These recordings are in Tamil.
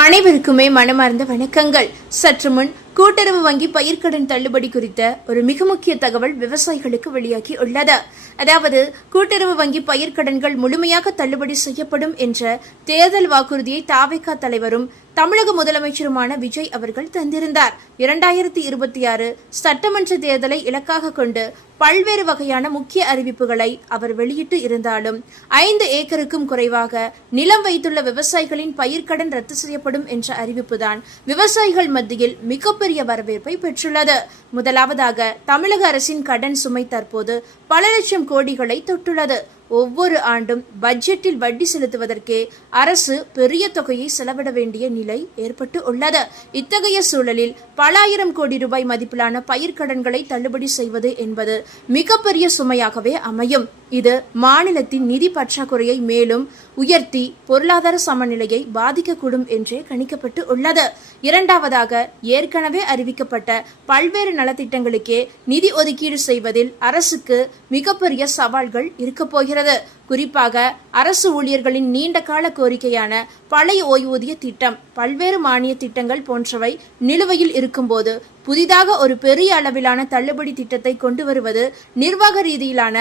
அனைவருக்குமே மனமார்ந்த வணக்கங்கள். சற்று முன் கூட்டுறவு வங்கி பயிர்க்கடன் தள்ளுபடி குறித்த ஒரு மிக முக்கிய தகவல் விவசாயிகளுக்கு வெளியாகி உள்ளது. அதாவது கூட்டுறவு வங்கி பயிர்க்கடன்கள் முழுமையாக தள்ளுபடி செய்யப்படும் என்ற தேர்தல் வாக்குறுதியை தாவேகா தலைவரும் தமிழக முதலமைச்சருமான விஜய் அவர்கள் தந்திருந்தார். 2026 சட்டமன்ற தேர்தலை இலக்காக கொண்டு பல்வேறு வகையான முக்கிய அறிவிப்புகளை அவர் வெளியிட்டு இருந்தாலும் 5 ஏக்கருக்கும் குறைவாக நிலம் வைத்துள்ள விவசாயிகளின் பயிர்க்கடன் ரத்து செய்யப்படும் என்ற அறிவிப்புதான் விவசாயிகள் மத்தியில் மிகப்பெரிய வரவேற்பை பெற்றுள்ளது. முதலாவதாக தமிழக அரசின் கடன் சுமை தற்போது பல லட்சம் கோடிகளை தொட்டுள்ளது. ஒவ்வொரு ஆண்டும் பட்ஜெட்டில் வட்டி செலுத்துவதற்கே அரசு பெரிய தொகையை செலவிட வேண்டிய நிலை ஏற்பட்டு உள்ளது. இத்தகைய சூழலில் பல ஆயிரம் கோடி ரூபாய் மதிப்பிலான பயிர்க்கடன்களை தள்ளுபடி செய்வது என்பது மிகப்பெரிய சுமையாகவே அமையும். இது மாநிலத்தின் நிதி பற்றாக்குறையை மேலும் உயர்த்தி பொருளாதார சமநிலையை பாதிக்கக்கூடும் என்றே கணிக்கப்பட்டு உள்ளது. இரண்டாவதாக, ஏற்கனவே அறிவிக்கப்பட்ட பல்வேறு நலத்திட்டங்களுக்கே நிதி ஒதுக்கீடு செய்வதில் அரசுக்கு மிகப்பெரிய சவால்கள் இருக்கப் போகிறது. குறிப்பாக அரசு ஊழியர்களின் நீண்ட கால கோரிக்கையான பழைய ஓய்வூதிய திட்டம், பல்வேறு மானிய திட்டங்கள் போன்றவை நிலுவையில் இருக்கும்போது புதிதாக ஒரு பெரிய அளவிலான தள்ளுபடி திட்டத்தை கொண்டு வருவது நிர்வாக ரீதியிலான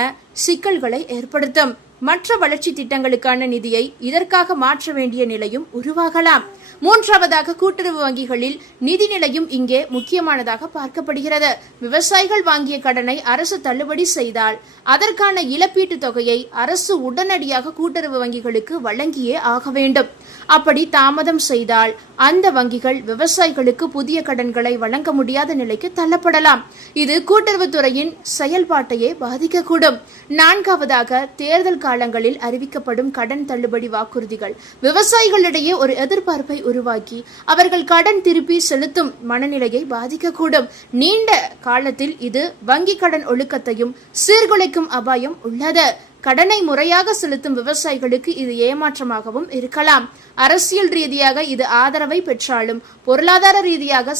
சிக்கல்களை ஏற்படுத்தும். மற்ற வளர்ச்சி திட்டங்களுக்கான நிதியை இதற்காக மாற்ற வேண்டிய நிலையும் உருவாகலாம். மூன்றாவதாக, கூட்டுறவு வங்கிகளில் நிதி நிலையும் இங்கே முக்கியமானதாக பார்க்கப்படுகிறது. விவசாயிகள் வாங்கிய கடனை அரசு தள்ளுபடி செய்தால் அதற்கான இழப்பீட்டு தொகையை அரசு உடனடியாக கூட்டுறவு வங்கிகளுக்கு வழங்கியே ஆக வேண்டும். அப்படி தாமதம் செய்தால் அந்த வங்கிகள் விவசாயிகளுக்கு புதிய கடன்களை வழங்க முடியாத நிலைக்கு தள்ளப்படலாம். இது கூட்டுறவுத்துறையின் செயல்பாட்டையே பாதிக்கக்கூடும். நான்காவதாக, தேர்தல் காலங்களில் அறிவிக்கப்படும் கடன் தள்ளுபடி வாக்குறுதிகள் விவசாயிகளிடையே ஒரு எதிர்பார்ப்பை உருவாக்கி அவர்கள் கடன் திருப்பி செலுத்தும் மனநிலையை பாதிக்கக்கூடும். நீண்ட காலத்தில் இது வங்கி கடன் ஒழுக்கத்தையும் சீர்குலைக்கும் அபாயம் உள்ளது. கடனை முறையாக செலுத்தும் விவசாயிகளுக்கு இது ஏமாற்றமாகவும் இருக்கலாம். அரசியல் ரீதியாக இது ஆதரவை பெற்றாலும் பொருளாதார ரீதியாக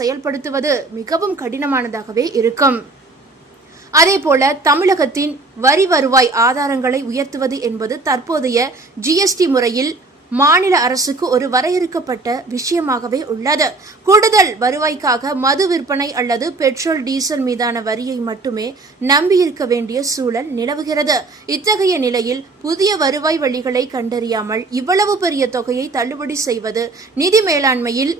செயல்படுத்துவது மிகவும் கடினமானதாகவே இருக்கும். அதேபோல தமிழகத்தின் வரி வருவாய் ஆதாரங்களை உயர்த்துவது என்பது தற்போதைய ஜிஎஸ்டி முறையில் மாநில அரசுக்கு ஒரு வரையறுக்கப்பட்ட விஷயமாகவே உள்ளது. கூடுதல் வருவாய்க்காக மது விற்பனை அல்லது பெட்ரோல் டீசல் மீதான வரியை மட்டுமே நம்பியிருக்க வேண்டிய சூழல் நிலவுகிறது. இத்தகைய நிலையில் புதிய வருவாய் வழிகளை கண்டறியாமல் இவ்வளவு பெரிய தொகையை தள்ளுபடி செய்வது நிதி மேலாண்மையில்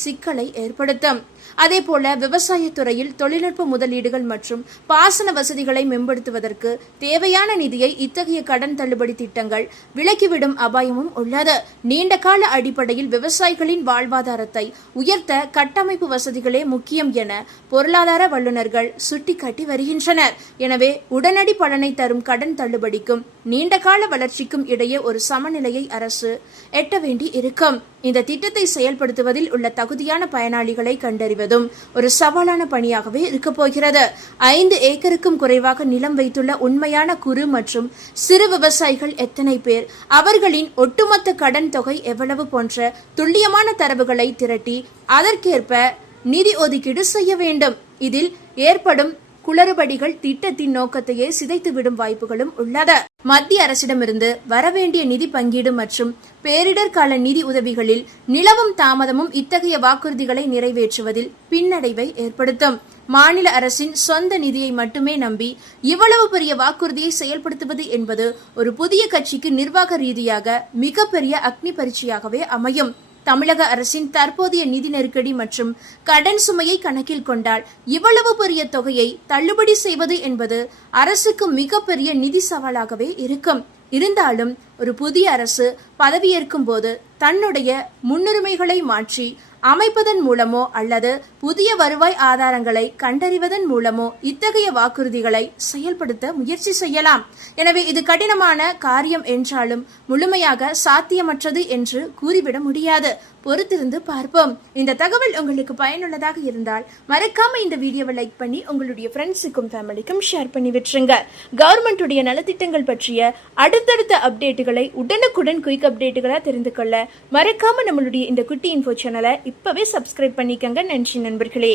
சிக்கலை ஏற்படுத்தும். அதேபோல விவசாயத்துறையில் தொழில்நுட்ப முதலீடுகள் மற்றும் பாசன வசதிகளை மேம்படுத்துவதற்கு தேவையான நிதியை இத்தகைய கடன் தள்ளுபடி திட்டங்கள் விலக்கிவிடும் அபாயமும் உள்ளது. நீண்ட கால அடிப்படையில் விவசாயிகளின் வாழ்வாதாரத்தை உயர்த்த கட்டமைப்பு வசதிகளே முக்கியம் என பொருளாதார வல்லுநர்கள் சுட்டிக்காட்டி வருகின்றனர். எனவே உடனடி பலனை தரும் கடன் தள்ளுபடிக்கும் நீண்ட கால வளர்ச்சிக்கும் இடையே ஒரு சமநிலையை அரசு எட்ட வேண்டி இருக்கும். இந்த திட்டத்தை செயல்படுத்துவதில் உள்ள தகுதியான பயனாளிகளை கண்டறிவதும் ஒரு சவாலான பணியாகவே இருக்க போகிறது. 5 ஏக்கருக்கும் குறைவாக நிலம் வைத்துள்ள உண்மையான குறு மற்றும் சிறு விவசாயிகள் எத்தனை பேர், அவர்களின் ஒட்டுமொத்த கடன் தொகை எவ்வளவு போன்ற துல்லியமான தரவுகளை திரட்டி அதற்கேற்ப நிதி ஒதுக்கீடு செய்ய வேண்டும். இதில் ஏற்படும் குளறுபடிகள் திட்டத்தின் நோக்கத்தையே சிதைத்துவிடும் வாய்ப்புகளும் உள்ளது. மத்திய அரசிடமிருந்து வரவேண்டிய நிதி பங்கீடு மற்றும் பேரிடர் கால நிதி உதவிகளில் நிலவும் தாமதமும் இத்தகைய வாக்குறுதிகளை நிறைவேற்றுவதில் பின்னடைவை ஏற்படுத்தும். மாநில அரசின் சொந்த நிதியை மட்டுமே நம்பி இவ்வளவு பெரிய வாக்குறுதியை செயல்படுத்துவது என்பது ஒரு புதிய கட்சிக்கு நிர்வாக ரீதியாக மிகப்பெரிய அக்னி பரீட்சையாகவே அமையும். தமிழக அரசின் தற்போதைய நிதி நெருக்கடி மற்றும் கடன் சுமையை கணக்கில் கொண்டால் இவ்வளவு பெரிய தொகையை தள்ளுபடி செய்வது என்பது அரசுக்கு மிகப்பெரிய நிதி சவாலாகவே இருக்கும். இருந்தாலும் ஒரு புதிய அரசு பதவியேற்கும் போது தன்னுடைய முன்னுரிமைகளை மாற்றி அமைப்பதன் மூலமோ அல்லது புதிய வருவாய் ஆதாரங்களை கண்டறிவதன் மூலமோ இத்தகைய வாக்குறுதிகளை செயல்படுத்த முயற்சி செய்யலாம். எனவே இது கடினமான காரியம் என்றாலும் முழுமையாக சாத்தியமற்றது என்று கூறிவிட முடியாது. பொறுத்திருந்து பார்ப்போம். இந்த தகவல் உங்களுக்கு பயனுள்ளதாக இருந்தால் மறக்காம இந்த வீடியோவை லைக் பண்ணி உங்களுடைய ஃப்ரெண்ட்ஸுக்கும் ஃபேமிலிக்கும் ஷேர் பண்ணி விட்டுருங்க. கவர்மெண்ட்டுடைய நலத்திட்டங்கள் பற்றிய அடுத்தடுத்த அப்டேட்டுகளை உடனுக்குடன் குயிக் அப்டேட்டுகளாக தெரிந்து கொள்ள மறக்காம நம்மளுடைய இந்த குட்டி இன்ஃபோ சேனலை இப்பவே சப்ஸ்கிரைப் பண்ணிக்கங்க. நன்றி நண்பர்களே.